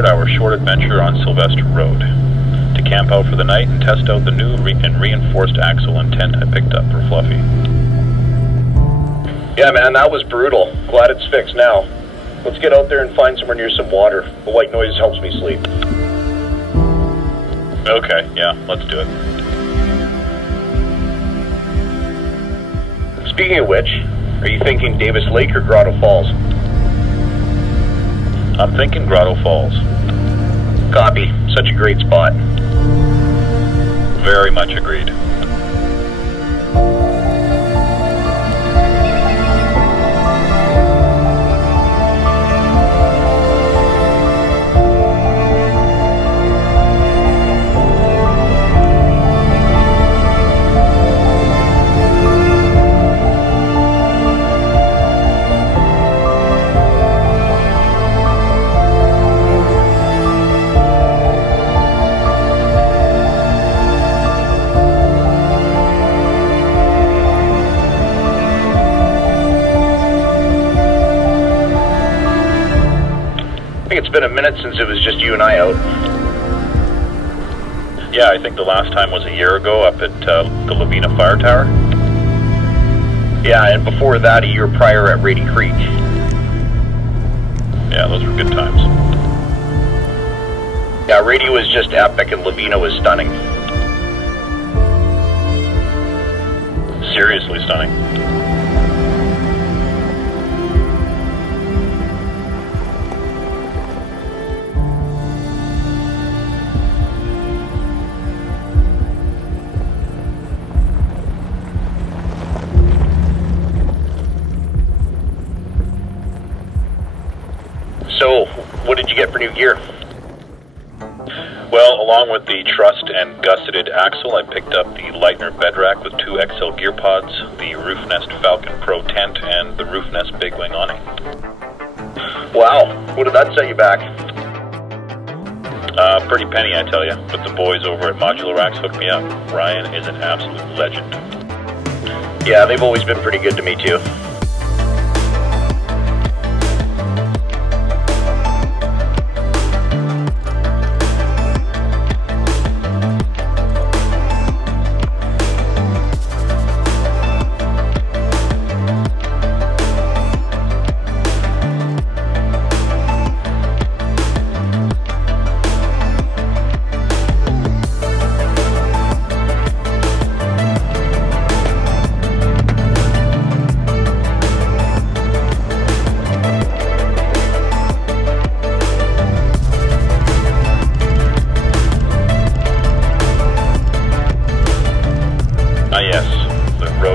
start our short adventure on Sylvester Road, to camp out for the night and test out the new and reinforced axle and tent I picked up for Fluffy. Yeah, man, that was brutal. Glad it's fixed now. Let's get out there and find somewhere near some water. The white noise helps me sleep. Okay, yeah, let's do it. Speaking of which, are you thinking Davis Lake or Grotto Falls? I'm thinking Grotto Falls. Copy. Such a great spot. Very much agreed. It's been a minute since it was just you and I out. Yeah, I think the last time was a year ago up at the Lavina Fire Tower. Yeah, and before that, a year prior at Rady Creek. Yeah, those were good times. Yeah, Rady was just epic and Lavina was stunning. Seriously stunning. So, what did you get for new gear? Well, along with the trussed and gusseted axle, I picked up the Lightner bed rack with 2 XL gear pods, the Roofnest Falcon Pro tent, and the Roofnest Big Wing awning. Wow, what did that set you back? Pretty penny, I tell you, but the boys over at ModulaRacks hooked me up. Ryan is an absolute legend. Yeah, they've always been pretty good to me too.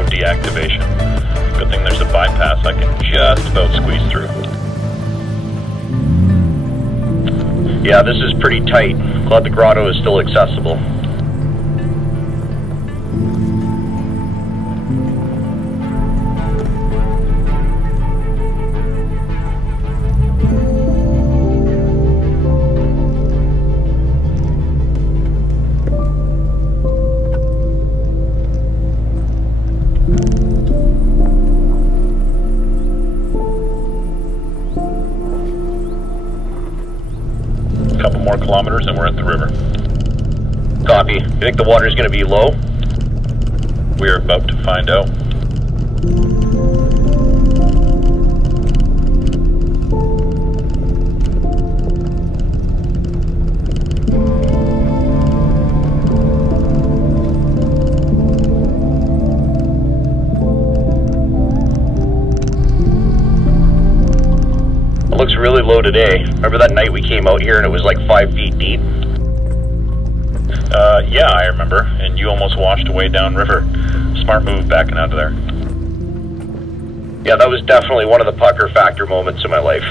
Deactivation. Good thing there's a bypass I can just about squeeze through. Yeah, this is pretty tight. Glad the grotto is still accessible. Couple more kilometers and we're at the river. Copy. You think the water's going to be low? We're about to find out. It looks really low today. Remember that night we came out here and it was like 5 feet deep? Yeah, I remember. And you almost washed away downriver. Smart move backing out of there. Yeah, that was definitely one of the pucker factor moments in my life.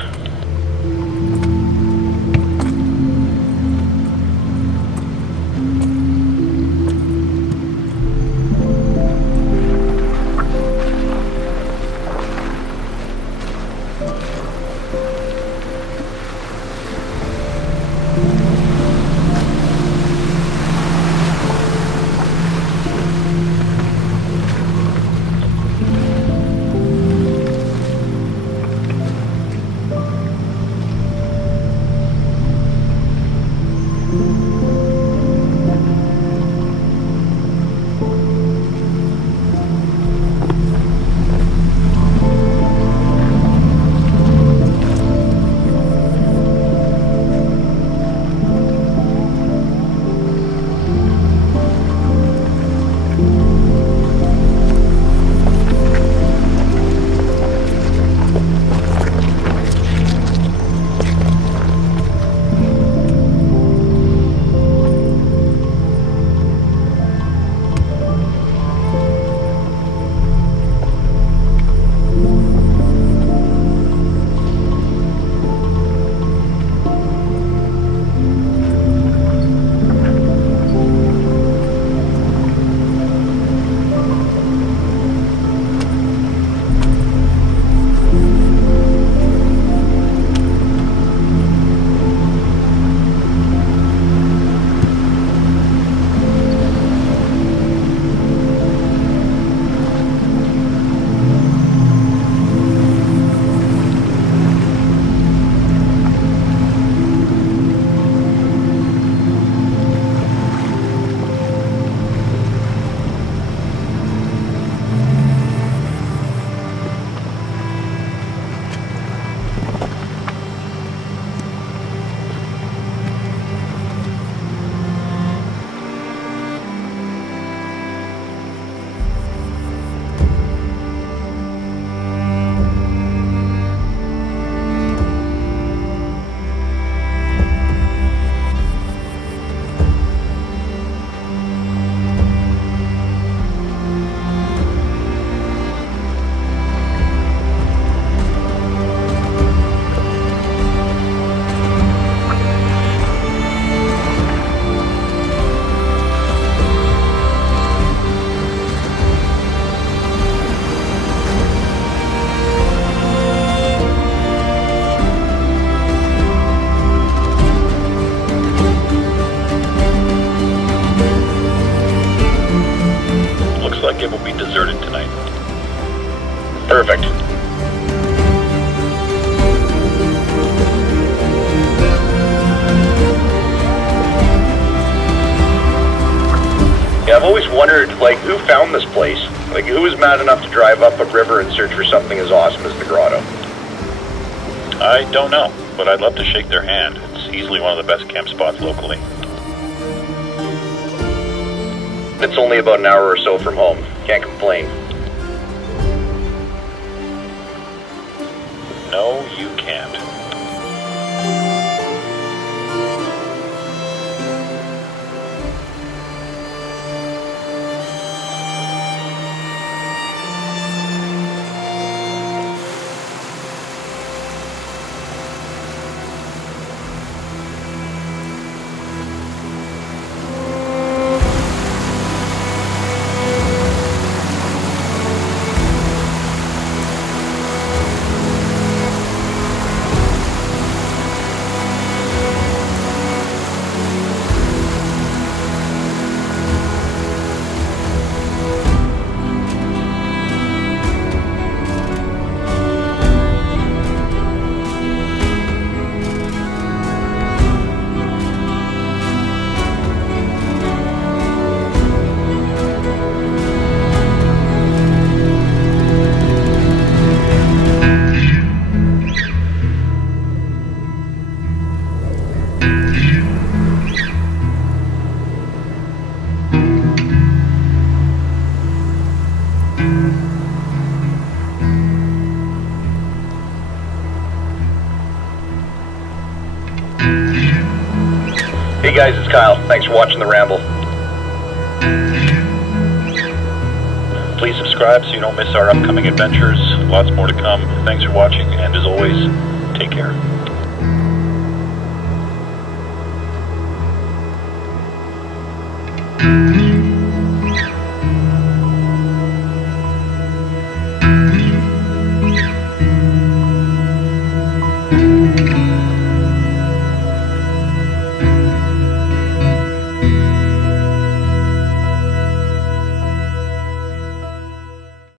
deserted tonight. Perfect. Yeah, I've always wondered, like, who found this place? Like, who was mad enough to drive up a river and search for something as awesome as the grotto? I don't know, but I'd love to shake their hand. It's easily one of the best camp spots locally. It's only about an hour or so from home. Can't complain. No, you can't. Hey guys, it's Kyle. Thanks for watching the Ramble. Please subscribe so you don't miss our upcoming adventures. Lots more to come. Thanks for watching, and as always, take care.